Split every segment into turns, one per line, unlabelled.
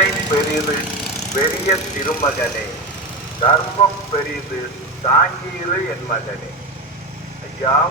கருணை பெரிது பெரிய திருமகனே. தர்மம் பெரிது தாங்கீரு என் மகனே. ஐயா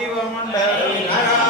தெய்வமண்டலினா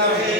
Amen.